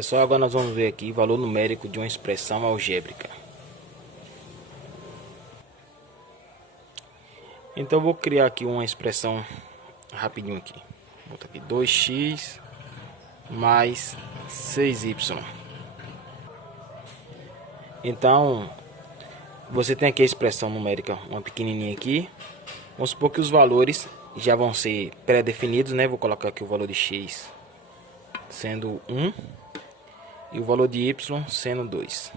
Pessoal, agora nós vamos ver aqui o valor numérico de uma expressão algébrica. Então eu vou criar aqui uma expressão rapidinho aqui. Vou botar aqui 2x mais 6y. Então, você tem aqui a expressão numérica, uma pequenininha aqui. Vamos supor que os valores já vão ser pré-definidos, né? Vou colocar aqui o valor de x sendo 1 e o valor de y sendo 2,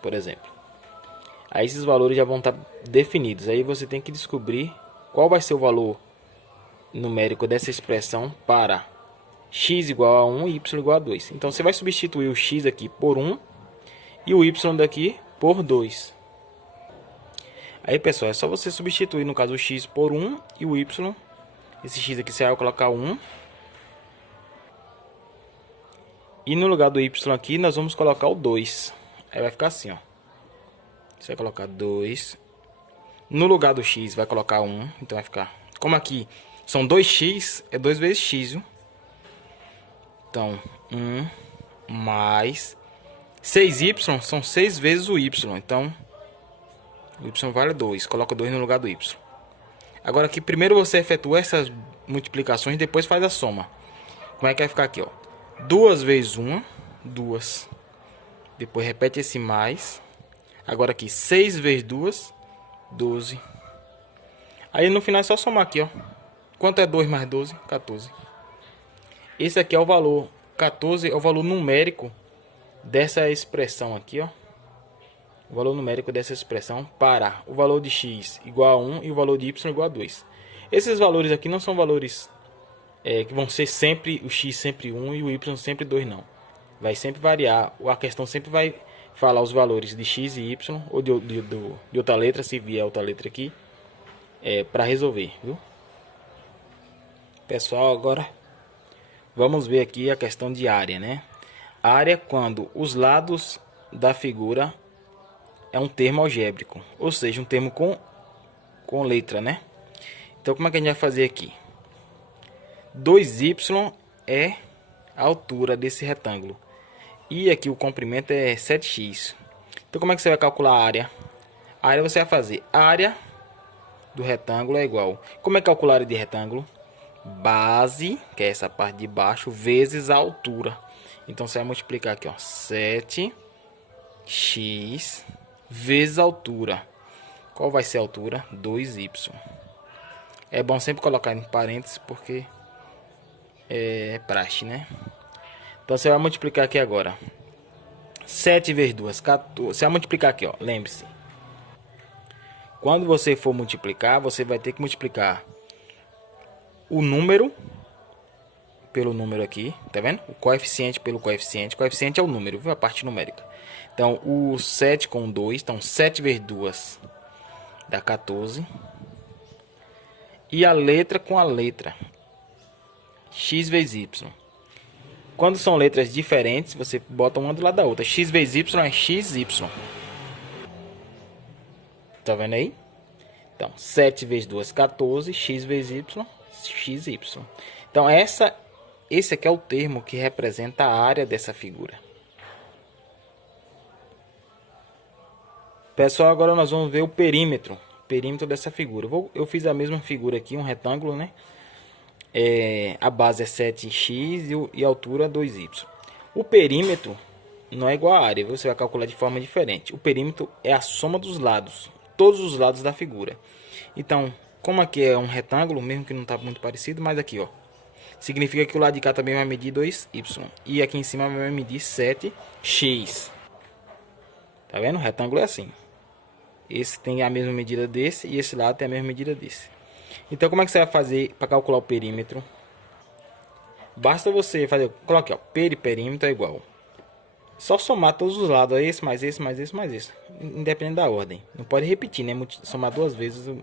por exemplo. Aí esses valores já vão estar definidos. Aí você tem que descobrir qual vai ser o valor numérico dessa expressão para x igual a 1 e y igual a 2. Então você vai substituir o x aqui por 1 e o y daqui por 2. Aí, pessoal, é só você substituir, no caso, o x por 1 e o y. Esse x aqui você vai colocar 1. E no lugar do y aqui, nós vamos colocar o 2. Aí vai ficar assim, ó. Você vai colocar 2. No lugar do x, vai colocar 1. Então vai ficar... Como aqui são 2x, é 2 vezes x, viu? Então, 1 mais... 6y são 6 vezes o y. Então, o y vale 2. Coloca 2 no lugar do y. Agora aqui, primeiro você efetua essas multiplicações, depois faz a soma. Como é que vai ficar aqui, ó? 2 vezes 1, 2. Depois repete esse mais. Agora aqui, 6 vezes 2, 12. Aí no final é só somar aqui, ó. Quanto é 2 mais 12? 14. Esse aqui é o valor, 14 é o valor numérico dessa expressão aqui, ó. O valor numérico dessa expressão para o valor de x igual a 1 e o valor de y igual a 2. Esses valores aqui não são valores que vão ser sempre o x sempre 1 e o y sempre 2, não. Vai sempre variar, a questão sempre vai falar os valores de x e y, ou de outra letra, se vier outra letra aqui, para resolver, viu? Pessoal, agora vamos ver aqui a questão de área, né? A área é quando os lados da figura é um termo algébrico, ou seja, um termo com letra, né? Então, como é que a gente vai fazer aqui? 2y é a altura desse retângulo. E aqui o comprimento é 7x. Então, como é que você vai calcular a área? A área você vai fazer a área do retângulo é igual. Como é que calcular a área de retângulo? Base, que é essa parte de baixo, vezes a altura. Então, você vai multiplicar aqui, ó, 7x vezes a altura. Qual vai ser a altura? 2y. É bom sempre colocar em parênteses, porque é praxe, né? Então você vai multiplicar aqui agora. 7 vezes 2, 14. Você vai multiplicar aqui, ó. Lembre-se. Quando você for multiplicar, você vai ter que multiplicar o número pelo número aqui, tá vendo? O coeficiente pelo coeficiente. O coeficiente é o número, viu? A parte numérica. Então, o 7 com 2, então 7 vezes 2 dá 14. E a letra com a letra. X vezes y. Quando são letras diferentes, você bota uma do lado da outra. X vezes y é xy. Tá vendo aí? Então, 7 vezes 2, 14. X vezes y, xy. Então, esse aqui é o termo que representa a área dessa figura. Pessoal, agora nós vamos ver o perímetro. Perímetro dessa figura. Eu fiz a mesma figura aqui, um retângulo, né? A base é 7x e a altura 2y. O perímetro não é igual à área, você vai calcular de forma diferente. O perímetro é a soma dos lados, todos os lados da figura. Então, como aqui é um retângulo, mesmo que não está muito parecido, mas aqui, ó, significa que o lado de cá também vai medir 2y. E aqui em cima vai medir 7x. Tá vendo? O retângulo é assim. Esse tem a mesma medida desse e esse lado tem a mesma medida desse. Então, como é que você vai fazer para calcular o perímetro? Basta você fazer, coloque, ó, perímetro é igual. Só somar todos os lados, esse mais esse mais esse mais esse, independente da ordem. Não pode repetir, né? Somar duas vezes,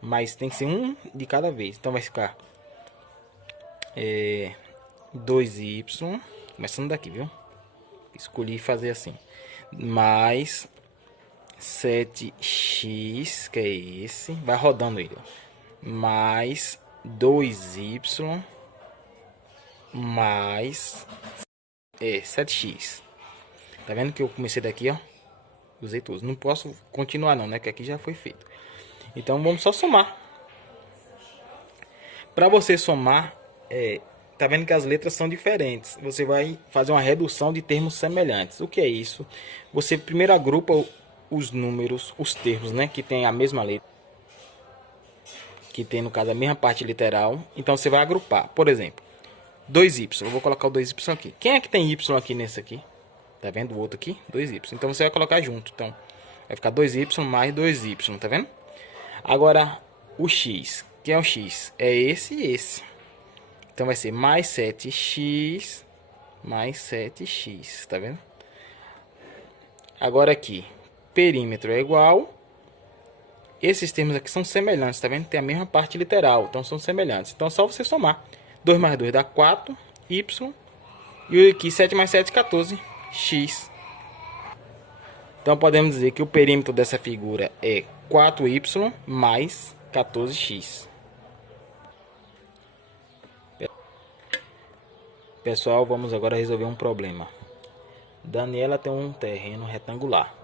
mas tem que ser um de cada vez. Então vai ficar 2y, começando daqui, viu? Escolhi fazer assim, mais 7x, que é esse, vai rodando ele, ó. Mais 2y mais é 7x. Tá vendo que eu comecei daqui, ó? Usei todos. Não posso continuar não, né? Que aqui já foi feito. Então vamos só somar. Para você somar, tá vendo que as letras são diferentes. Você vai fazer uma redução de termos semelhantes. O que é isso? Você primeiro agrupa os números, os termos, né? Que tem a mesma letra. Que tem, no caso, a mesma parte literal. Então você vai agrupar. Por exemplo, 2y. Eu vou colocar o 2y aqui. Quem é que tem y aqui nesse aqui? Tá vendo o outro aqui? 2y. Então você vai colocar junto. Então vai ficar 2y mais 2y. Tá vendo? Agora o x. Quem é o x? É esse e esse. Então vai ser mais 7x mais 7x. Tá vendo? Agora aqui. Perímetro é igual. Esses termos aqui são semelhantes. Tá vendo? Tem a mesma parte literal. Então são semelhantes. Então é só você somar. 2 mais 2 dá 4. Y. E aqui 7 mais 7, 14. X. Então podemos dizer que o perímetro dessa figura é 4y mais 14x. Pessoal, vamos agora resolver um problema. Daniela tem um terreno retangular.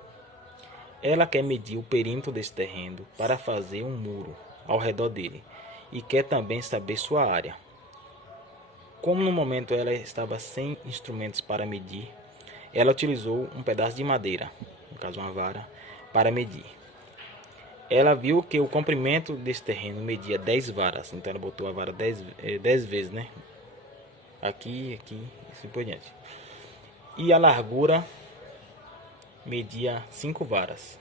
Ela quer medir o perímetro desse terreno para fazer um muro ao redor dele. E quer também saber sua área. Como no momento ela estava sem instrumentos para medir, ela utilizou um pedaço de madeira, no caso uma vara, para medir. Ela viu que o comprimento desse terreno media 10 varas, então ela botou a vara 10 vezes, né? Aqui, aqui, assim por diante. E a largura media 5 varas.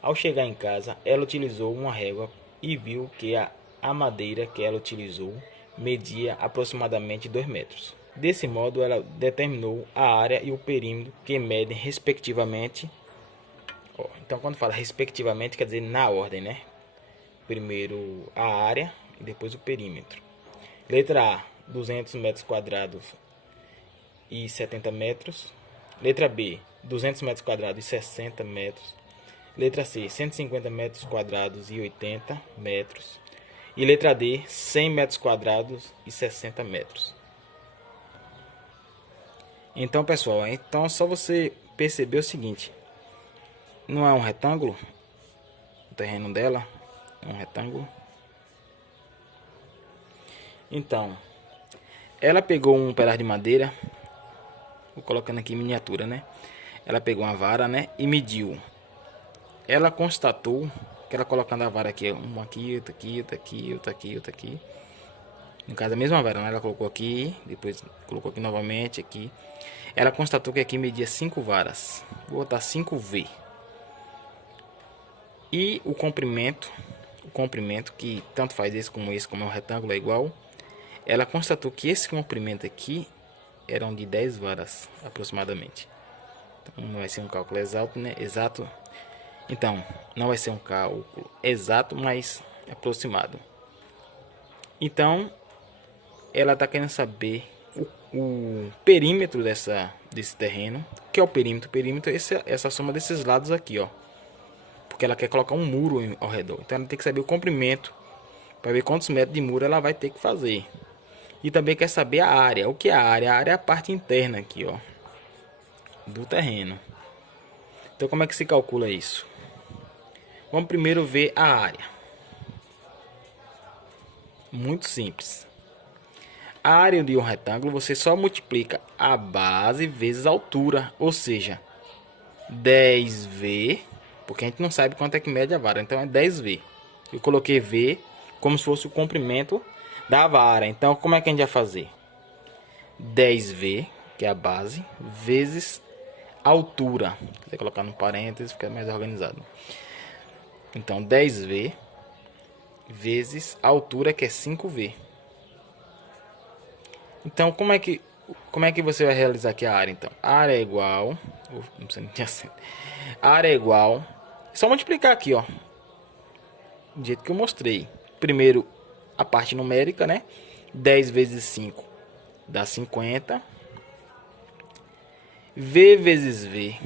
Ao chegar em casa, ela utilizou uma régua e viu que a madeira que ela utilizou media aproximadamente 2 metros. Desse modo, ela determinou a área e o perímetro que medem respectivamente. Então, quando fala respectivamente, quer dizer na ordem, né? Primeiro a área e depois o perímetro. Letra A, 200 metros quadrados e 70 metros. Letra B, 200 metros quadrados e 60 metros. Letra C, 150 metros quadrados e 80 metros. E letra D, 100 metros quadrados e 60 metros. Então, pessoal, então é só você perceber o seguinte. Não é um retângulo? O terreno dela é um retângulo. Então, ela pegou um pedaço de madeira. Vou colocando aqui em miniatura, né? Ela pegou uma vara, né? E mediu. Ela constatou que ela colocando a vara aqui, uma aqui, outra aqui, outra aqui, outra aqui, outra aqui. No caso, a mesma vara, né? Ela colocou aqui, depois colocou aqui novamente, aqui. Ela constatou que aqui media 5 varas. Vou botar 5V. E o comprimento que tanto faz esse, como é um retângulo, é igual. Ela constatou que esse comprimento aqui eram de 10 varas, aproximadamente. Então, não vai ser um cálculo exato, né? Exato. Então, não vai ser um cálculo exato, mas aproximado. Então, ela está querendo saber o perímetro desse terreno. O que é o perímetro? O perímetro é essa soma desses lados aqui, ó. Porque ela quer colocar um muro ao redor. Então, ela tem que saber o comprimento para ver quantos metros de muro ela vai ter que fazer. E também quer saber a área. O que é a área? A área é a parte interna aqui, ó, do terreno. Então, como é que se calcula isso? Vamos primeiro ver a área. Muito simples. A área de um retângulo você só multiplica a base vezes a altura, ou seja, 10V, porque a gente não sabe quanto é que mede a vara, então é 10V. Eu coloquei V como se fosse o comprimento da vara. Então, como é que a gente vai fazer? 10V, que é a base, vezes a altura. Vou colocar no parênteses, fica mais organizado. Então, 10V vezes a altura, que é 5V. Então, como é que você vai realizar aqui a área? Então, a área é igual... não sei, não tinha acento. A área é igual... É só multiplicar aqui, ó. Do jeito que eu mostrei. Primeiro, a parte numérica, né? 10 vezes 5 dá 50. V vezes V.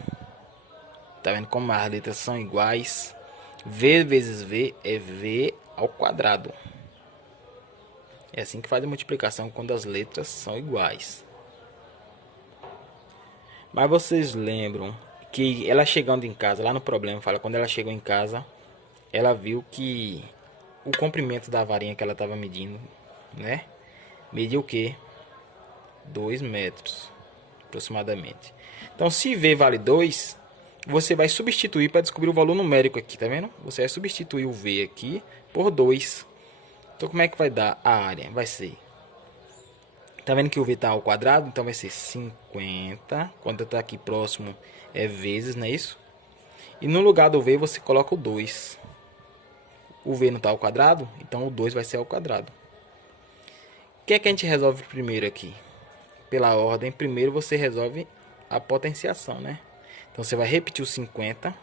Tá vendo como as letras são iguais? V vezes V é V ao quadrado. É assim que faz a multiplicação quando as letras são iguais. Mas vocês lembram que ela chegando em casa, lá no problema, fala, quando ela chegou em casa, ela viu que o comprimento da varinha que ela estava medindo, né? Mediu o quê? 2 metros, aproximadamente. Então, se V vale 2, você vai substituir para descobrir o valor numérico aqui, tá vendo? Você vai substituir o V aqui por 2. Então, como é que vai dar a área? Vai ser... Tá vendo que o V está ao quadrado? Então vai ser 50. Quando está aqui próximo é vezes, não é isso? E no lugar do V você coloca o 2. O V não está ao quadrado? Então o 2 vai ser ao quadrado. O que é que a gente resolve primeiro aqui? Pela ordem, primeiro você resolve a potenciação, né? Então você vai repetir o 50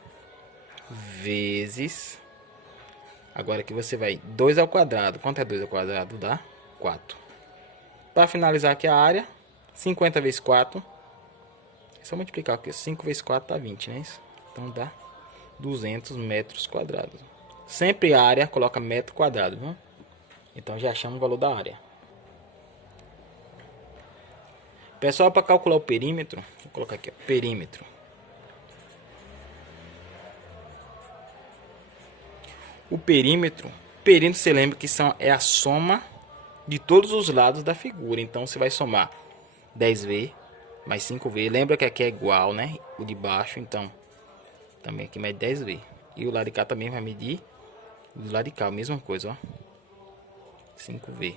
vezes... Agora aqui você vai 2 ao quadrado. Quanto é 2 ao quadrado? Dá 4. Para finalizar aqui a área, 50 vezes 4. É só multiplicar aqui. 5 vezes 4 dá 20, né? Então dá 200 metros quadrados. Sempre a área coloca metro quadrado, viu? Então já achamos o valor da área. Pessoal, para calcular o perímetro, vou colocar aqui, ó, perímetro. O perímetro você lembra que é a soma de todos os lados da figura. Então você vai somar 10V mais 5V. Lembra que aqui é igual, né? O de baixo, então também aqui mede 10V. E o lado de cá também vai medir do lado de cá, a mesma coisa, ó. 5V.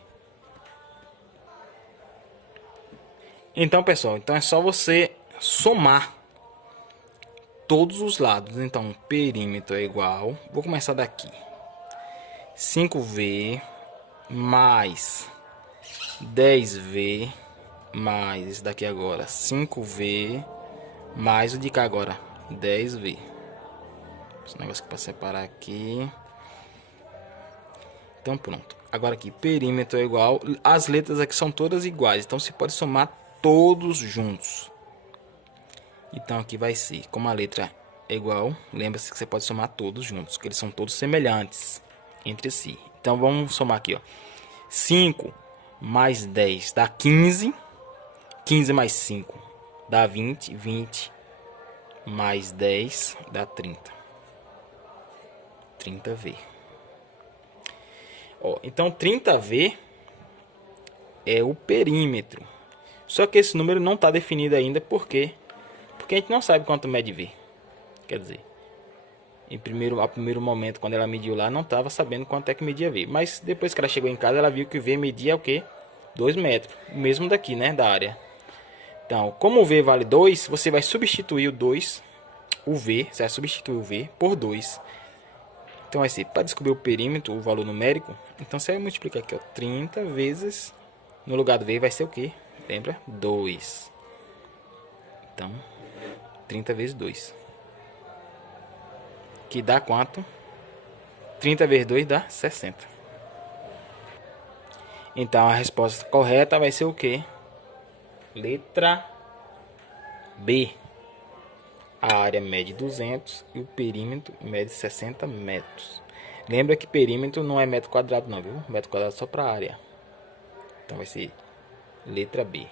Então, pessoal, então é só você somar todos os lados. Então, perímetro é igual. Vou começar daqui. 5V mais 10V mais esse daqui agora 5V mais o de cá agora 10V. Esse negócio aqui para separar aqui. Então pronto. Agora aqui perímetro é igual. As letras aqui são todas iguais. Então você pode somar todos juntos. Então aqui vai ser, como a letra é igual, lembra-se que você pode somar todos juntos, que eles são todos semelhantes entre si. Então vamos somar aqui, ó. 5 mais 10 dá 15. 15 mais 5 dá 20. 20 mais 10 dá 30. 30V. Ó, então 30V é o perímetro. Só que esse número não está definido ainda, por quê? Porque a gente não sabe quanto mede V. Quer dizer, a primeiro momento, quando ela mediu lá, não estava sabendo quanto é que media V. Mas depois que ela chegou em casa, ela viu que o V media o quê? 2 metros. O mesmo daqui, né? Da área. Então, como o V vale 2, você vai substituir o 2, o V, você vai substituir o V por 2. Então vai ser, para descobrir o perímetro, o valor numérico, então você vai multiplicar aqui, ó, 30 vezes, no lugar do V vai ser o quê? Lembra? 2. Então, 30 vezes 2. Que dá quanto? 30 vezes 2 dá 60. Então a resposta correta vai ser o quê? Letra B. A área mede 200 e o perímetro mede 60 metros. Lembra que perímetro não é metro quadrado não, viu? Metro quadrado só para área. Então vai ser letra B.